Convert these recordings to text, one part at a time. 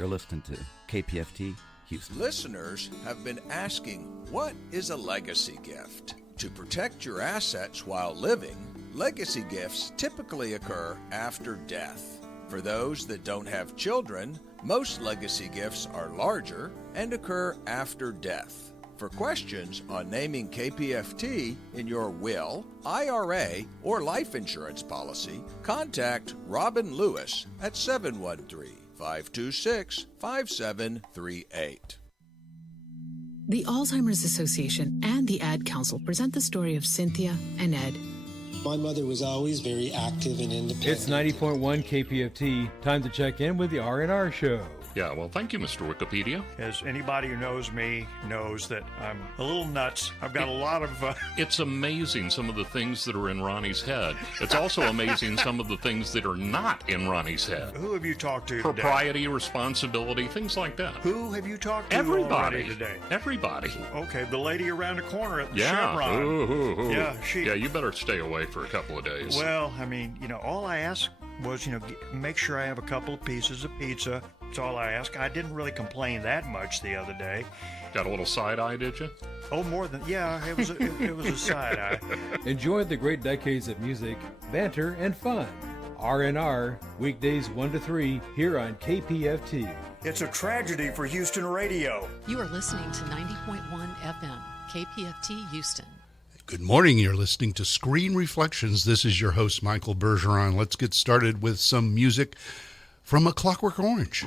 You're listening to KPFT Houston. Listeners have been asking, what is a legacy gift? To protect your assets while living, legacy gifts typically occur after death. For those that don't have children, most legacy gifts are larger and occur after death. For questions on naming KPFT in your will, IRA, or life insurance policy, contact Robin Lewis at 713-526-5738. The Alzheimer's Association and the Ad Council present the story of Cynthia and Ed. My mother was always very active and independent. It's 90.1 KPFT. Time to check in with the R&R show. Yeah, well, thank you, Mr. Wikipedia. As anybody who knows me knows that I'm a little nuts. I've got a lot of... It's amazing some of the things that are in Ronnie's head. It's also amazing some of the things that are not in Ronnie's head. Who have you talked to Propriety, today? responsibility, things like that. Who have you talked to Everybody today? Everybody. Okay, the lady around the corner at the Yeah. Chevron. Ooh. Yeah, Yeah, you better stay away for a couple of days. Well, I mean, all I asked was, make sure I have a couple of pieces of pizza. That's all I asked. I didn't really complain that much the other day. Got a little side eye, did you? Oh, more than... Yeah, it was a side eye. Enjoy the great decades of music, banter, and fun. R&R, weekdays 1 to 3, here on KPFT. It's a tragedy for Houston radio. You are listening to 90.1 FM, KPFT Houston. Good morning. You're listening to Screen Reflections. This is your host, Michael Bergeron. Let's get started with some music from A Clockwork Orange.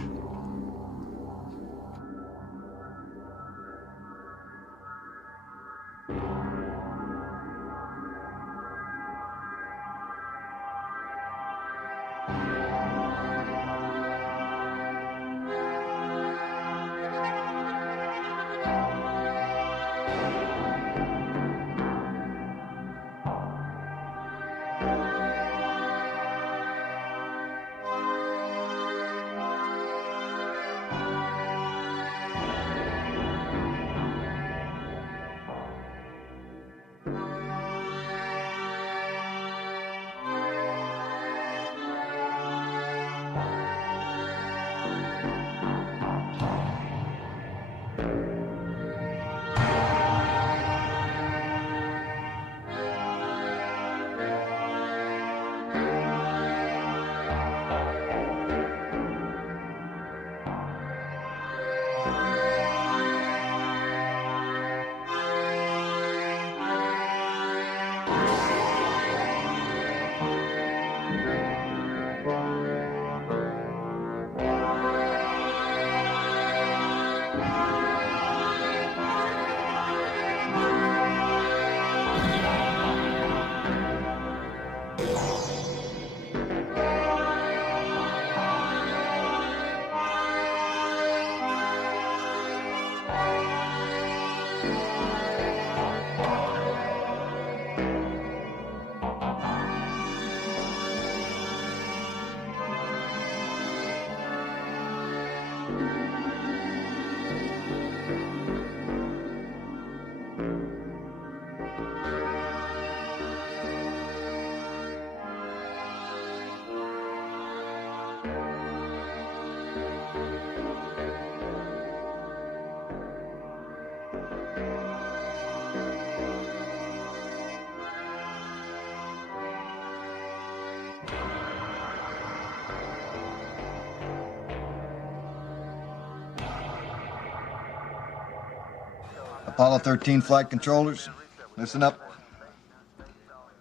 Apollo 13 flight controllers, listen up.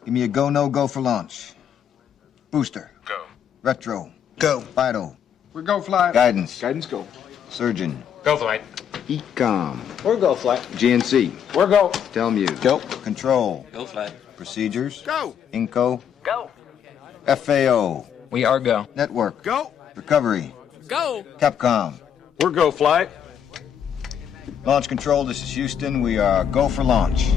Give me a go, no-go for launch. Booster. Go. Retro. Go. Vital. We're go flight. Guidance. Guidance go. Surgeon. Go flight. Ecom. We're go flight. GNC. We're go. Telmuse. Go. Control. Go flight. Procedures. Go. Inco. Go. FAO. We are go. Network. Go. Recovery. Go. Capcom. We're go flight. Launch control, this is Houston. We are go for launch.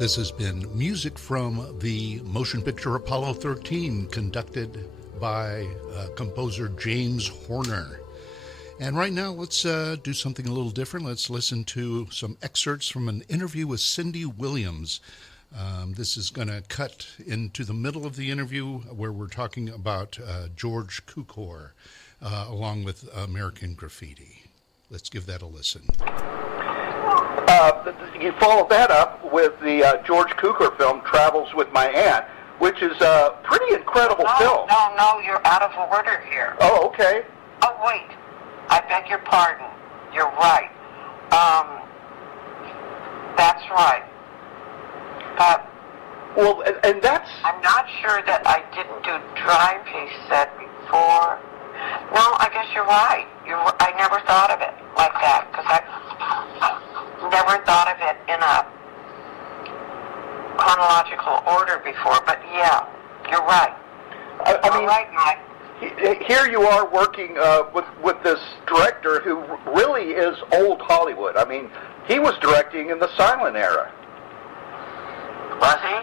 This has been music from the motion picture Apollo 13, conducted by composer James Horner. And right now, let's do something a little different. Let's listen to some excerpts from an interview with Cindy Williams. This is going to cut into the middle of the interview where we're talking about George Cukor, along with American Graffiti. Let's give that a listen. You follow that up with the George Cukor film, Travels with My Aunt, which is a pretty incredible film. No, you're out of order here. Oh, okay. Oh, wait. I beg your pardon. You're right. That's right. Well, and that's... I'm not sure that I didn't do Drive, he said before. No, I guess you're right. I never thought of it like that, because I never thought of it in a chronological order before. But yeah, you're right. I mean, right, Mike. Here you are working with this director who really is old Hollywood. I mean, he was directing in the silent era. Was he?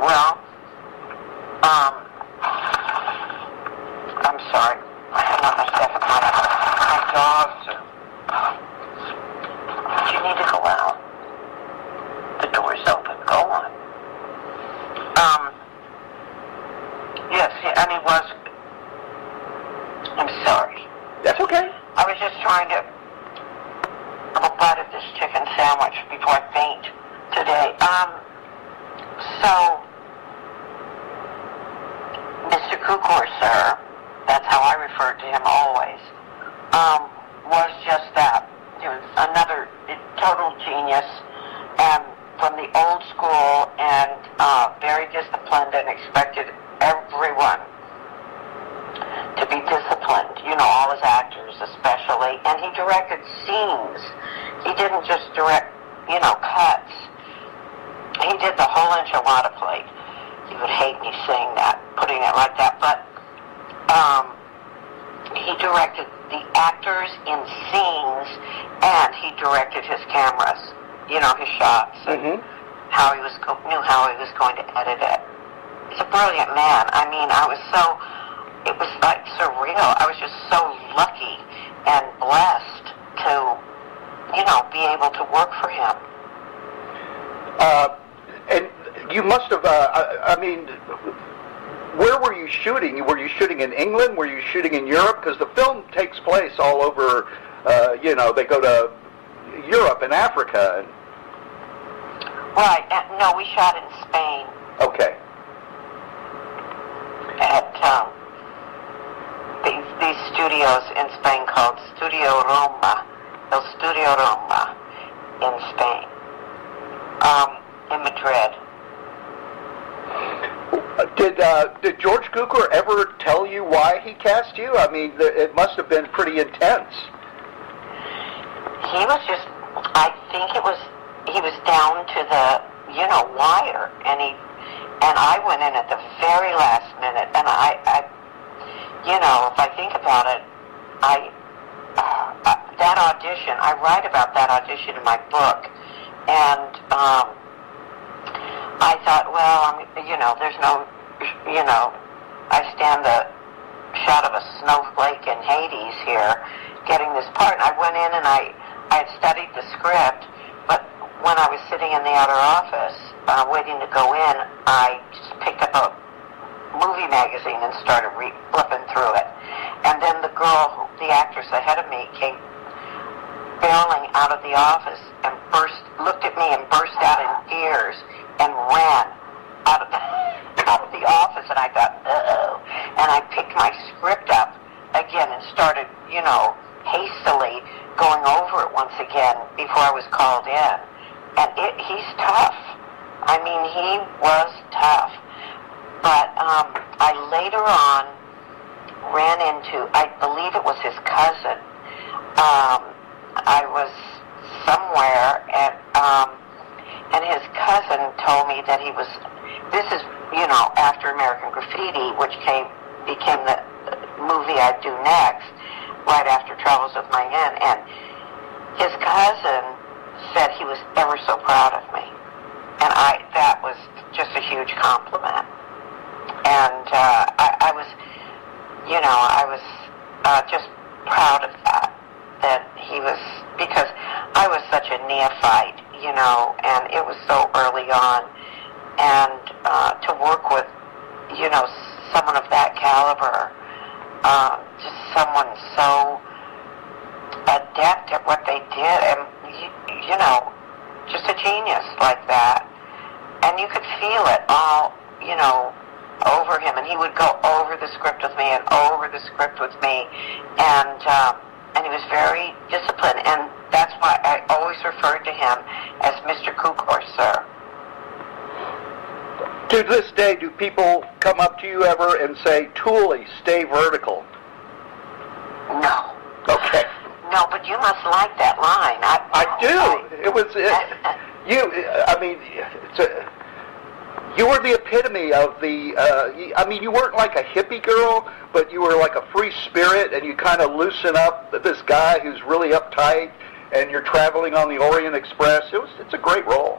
Well, I'm sorry. I have not much stuff about my dogs. You need to go out. The door's open. Go on. Yes, and he was. I'm sorry. That's okay. I was just trying to have a bite of this chicken sandwich before I faint today. So, Mr. Cukor, sir, that's how I referred to him always, was just that. He was another total genius, and from the old school, and very disciplined, and expected everyone to be disciplined, all his actors especially, and he directed scenes. He didn't just direct, cuts. He did the whole enchilada plate. You would hate me saying that, putting it like that, but he directed the actors in scenes, and he directed his cameras, his shots, and how he knew how he was going to edit it. He's a brilliant man. I mean, it was like surreal. I was just so lucky and blessed to, be able to work for him. And you must have, where were you shooting? Were you shooting in England? Were you shooting in Europe? Because the film takes place all over, they go to Europe and Africa. Right. No, we shot in Spain. Okay. At these studios in Spain called Studio Roma, El Studio Roma in Spain, in Madrid. Did George Cukor ever tell you why he cast you? I mean, it must have been pretty intense. He was just, I think he was down to the, wire, and I went in at the very last minute, and I if I think about it, that audition, I write about that audition in my book, and I thought, well, there's no, I stand the shot of a snowflake in Hades here, getting this part. And I went in and I had studied the script, but when I was sitting in the outer office, waiting to go in, I just picked up a movie magazine and started flipping through it. And then the actress ahead of me came barreling out of the office and looked at me and burst out in tears and ran out of the office, and I thought, uh-oh. And I picked my script up again and started, hastily going over it once again before I was called in. And he's tough. I mean, he was tough. But I later on ran into, I believe it was his cousin. I was somewhere, and his cousin told me that this is, after American Graffiti, which became the movie I'd do next, right after Travels with My Aunt, and his cousin said he was ever so proud of me. And that was just a huge compliment. And I was, I was just proud of that he was, because I was such a neophyte, and it was so early on. And to work with, someone of that caliber, just someone so adept at what they did, and, just a genius like that. And you could feel it all, over him, and he would go over the script with me and over the script with me, and he was very disciplined, and that's why I always referred to him as Mr. Kukor, sir. To this day, do people come up to you ever and say, "Tooley, stay vertical"? No. Okay. No, but you must like that line. I do. It was you were the epitome of the. You weren't like a hippie girl, but you were like a free spirit, and you kind of loosen up this guy who's really uptight, and you're traveling on the Orient Express. It's a great role.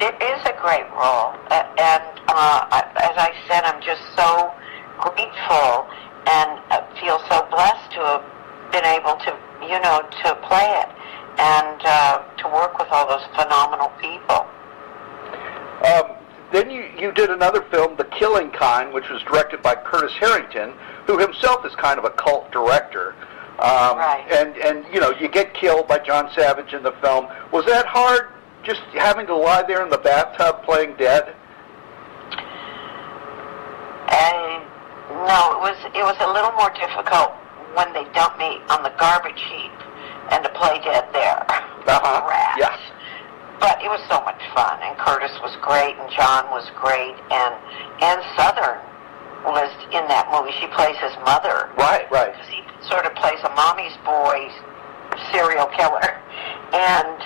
It is a great role, and as I said, I'm just so grateful and feel so blessed to have been able to, to play it and to work with all those phenomenal people. Then you did another film, The Killing Kind, which was directed by Curtis Harrington, who himself is kind of a cult director. Right. And you get killed by John Savage in the film. Was that hard, just having to lie there in the bathtub playing dead? No, it was a little more difficult when they dumped me on the garbage heap and to play dead there. Rats. Yeah. But it was so much fun, and Curtis was great, and John was great, and Ann Southern was in that movie. She plays his mother. Right. Because he sort of plays a mommy's boy serial killer, and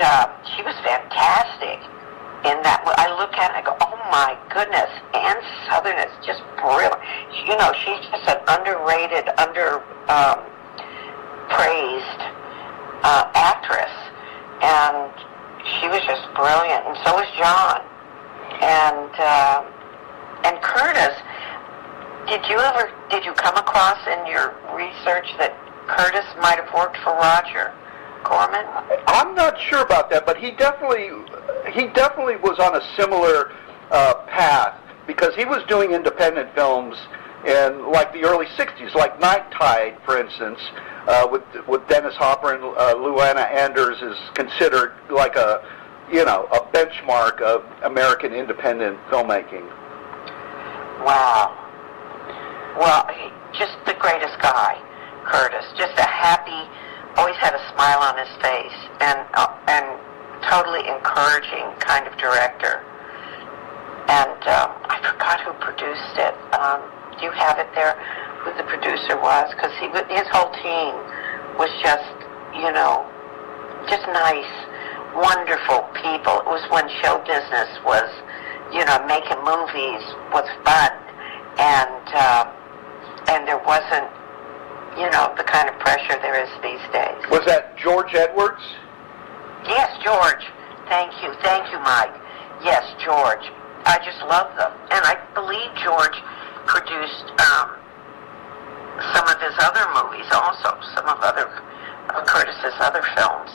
she was fantastic in that. I look at it and I go, oh my goodness, Ann Southern is just brilliant. She's just an underrated, praised actress, and she was just brilliant, and so was John. And Curtis, did you come across in your research that Curtis might have worked for Roger Corman? I'm not sure about that, but he definitely was on a similar path, because he was doing independent films in like the early 60s, like Night Tide, for instance, with Dennis Hopper and Luana Anders is considered like a benchmark of American independent filmmaking. Wow. Well, just the greatest guy, Curtis. Just a happy, always had a smile on his face, and totally encouraging kind of director. And I forgot who produced it. Do you have it there? Who the producer was? Because his whole team was just, just nice, wonderful people. It was when show business was, making movies was fun, and there wasn't, the kind of pressure there is these days. Was that George Edwards? Yes, George. Thank you, Mike. Yes, George. I just love them, and I believe George produced some of his other movies also, some of Curtis's other films.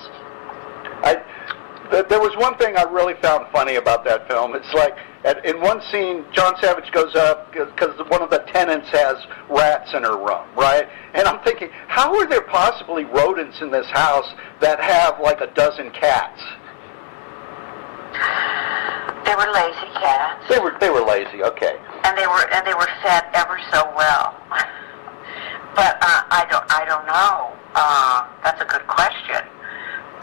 There was one thing I really found funny about that film. It's like, in one scene, John Savage goes up because one of the tenants has rats in her room, right? And I'm thinking, how are there possibly rodents in this house that have like a dozen cats? They were lazy cats. They were lazy, okay. And they were fed ever so well. But I don't know. That's a good question.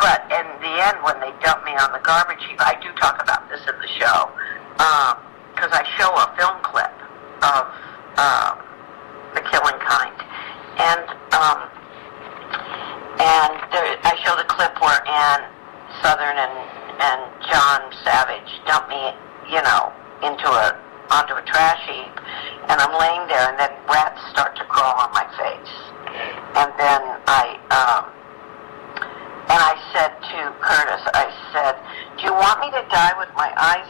But in the end, when they dumped me on the garbage heap, I do talk about this in the show, because I show a film clip of The Killing Kind, and I show the clip where Ann Southern and John Savage dumped me, onto a trash heap, and I'm laying there, and then rats start to crawl on my face, and then I said to Curtis, I said, do you want me to die with my eyes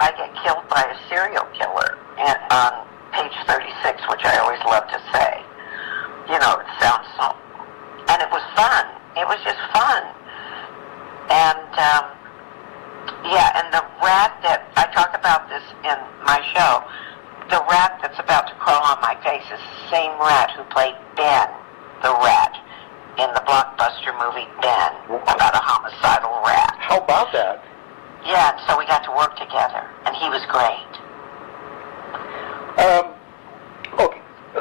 I get killed by a serial killer on page 36, which I always love to say. You know, it sounds so... And it was fun. It was just fun. And, and the rat that... I talk about this in my show. The rat that's about to crawl on my face is the same rat who played Ben, the rat, in the blockbuster movie Ben, about a homicidal rat. How about that? Yeah, and so we got to work together, and he was great. Okay,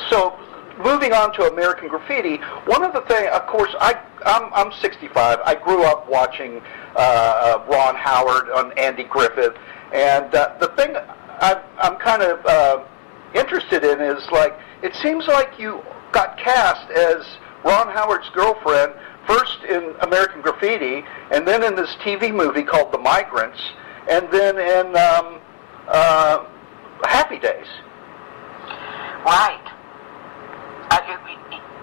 so moving on to American Graffiti, one of the things, of course, I'm 65. I grew up watching Ron Howard on Andy Griffith, and the thing I'm kind of interested in is, like, it seems like you got cast as Ron Howard's girlfriend, first in American Graffiti, and then in this TV movie called The Migrants, and then in Happy Days. Right.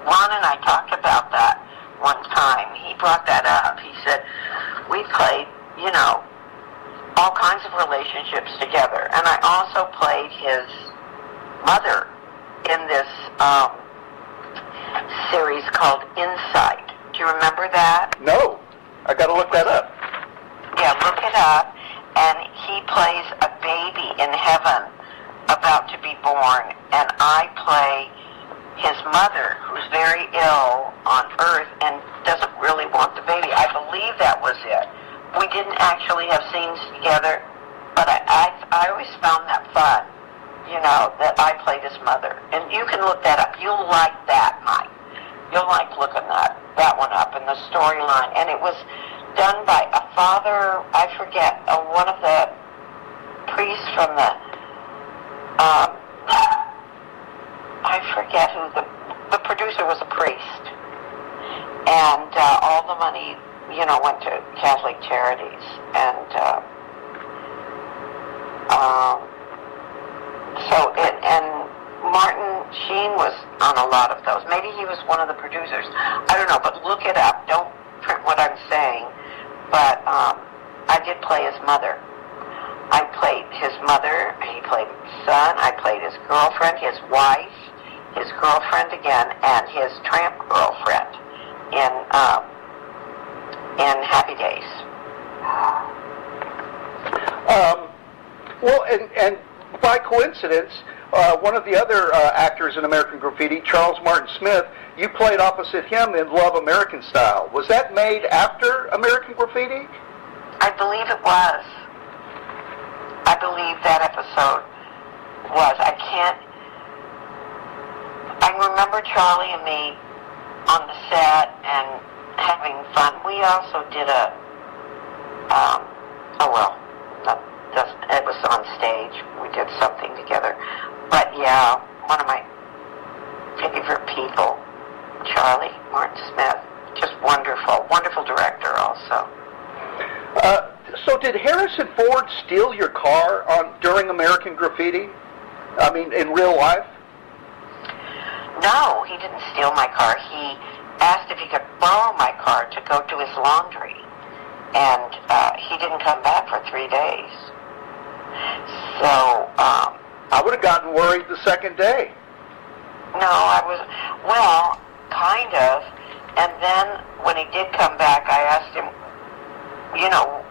Ron and I talked about that one time. He brought that up. He said, we played, you know, all kinds of relationships together. And I also played his mother in this series called Insight. Do you remember that? No. I got to look that up. Yeah, look it up. And he plays a baby in heaven about to be born. And I play his mother, who's very ill on Earth and doesn't really want the baby. I believe that was it. We didn't actually have scenes together, but I always found that fun, you know, that I played his mother. And you can look that up. You'll like that, Mike. You'll like looking that one up in the storyline. And it was done by a father, I forget, one of the priests from the, I forget who, the producer was a priest. And all the money, you know, went to Catholic charities. And and Martin Sheen was on a lot of those. Maybe he was one of the producers. I don't know, but look it up. Don't print what I'm saying. But I did play his mother. I played his mother, he played his son, I played his girlfriend, his wife, his girlfriend again, and his tramp girlfriend in Happy Days. Well, and by coincidence, one of the other actors in American Graffiti, Charles Martin Smith, you played opposite him in Love American Style. Was that made after American Graffiti? I believe it was. I believe that episode was. I remember Charlie and me on the set and having fun. We also did it was on stage. We did something together. But yeah, one of my favorite people, Charlie Martin Smith. Just wonderful. Wonderful director also. So did Harrison Ford steal your car during American Graffiti? I mean, in real life? No, he didn't steal my car. He asked if he could borrow my car to go to his laundry. And he didn't come back for 3 days. So, I would have gotten worried the second day. No, well, kind of. And then when he did come back, I asked him, you know,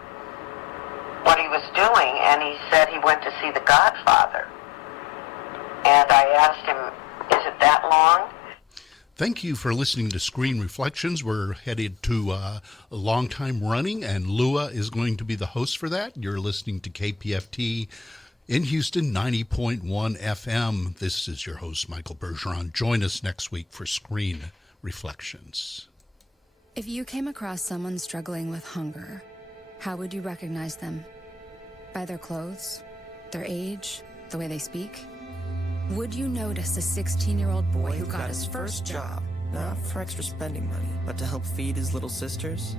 what he was doing, and he said he went to see The Godfather. And I asked him, is it that long? Thank you for listening to Screen Reflections. We're headed to a long time running, and Lua is going to be the host for that. You're listening to KPFT in Houston, 90.1 FM. This is your host, Michael Bergeron. Join us next week for Screen Reflections. If you came across someone struggling with hunger, how would you recognize them? By their clothes, their age, the way they speak? Would you notice a 16-year-old boy who got his first job, not for extra spending money, but to help feed his little sisters?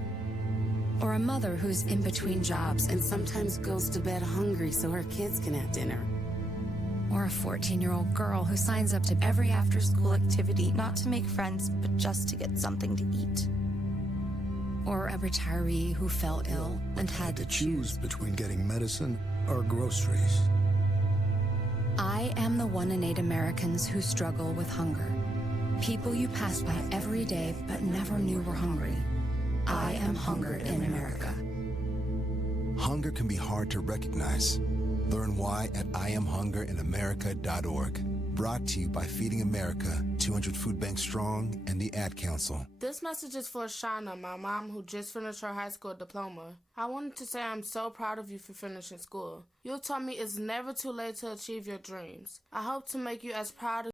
Or a mother who's in between jobs and sometimes goes to bed hungry so her kids can have dinner? Or a 14-year-old girl who signs up to every after-school activity, not to make friends, but just to get something to eat? Or a retiree who fell ill and had to choose between getting medicine or groceries. I am the 1 in 8 Americans who struggle with hunger. People you pass by every day but never knew were hungry. I am hunger in America. Hunger can be hard to recognize. Learn why at IamHungerInAmerica.org. Brought to you by Feeding America, 200 Food Banks Strong, and the Ad Council. This message is for Shauna, my mom who just finished her high school diploma. I wanted to say I'm so proud of you for finishing school. You told me it's never too late to achieve your dreams. I hope to make you as proud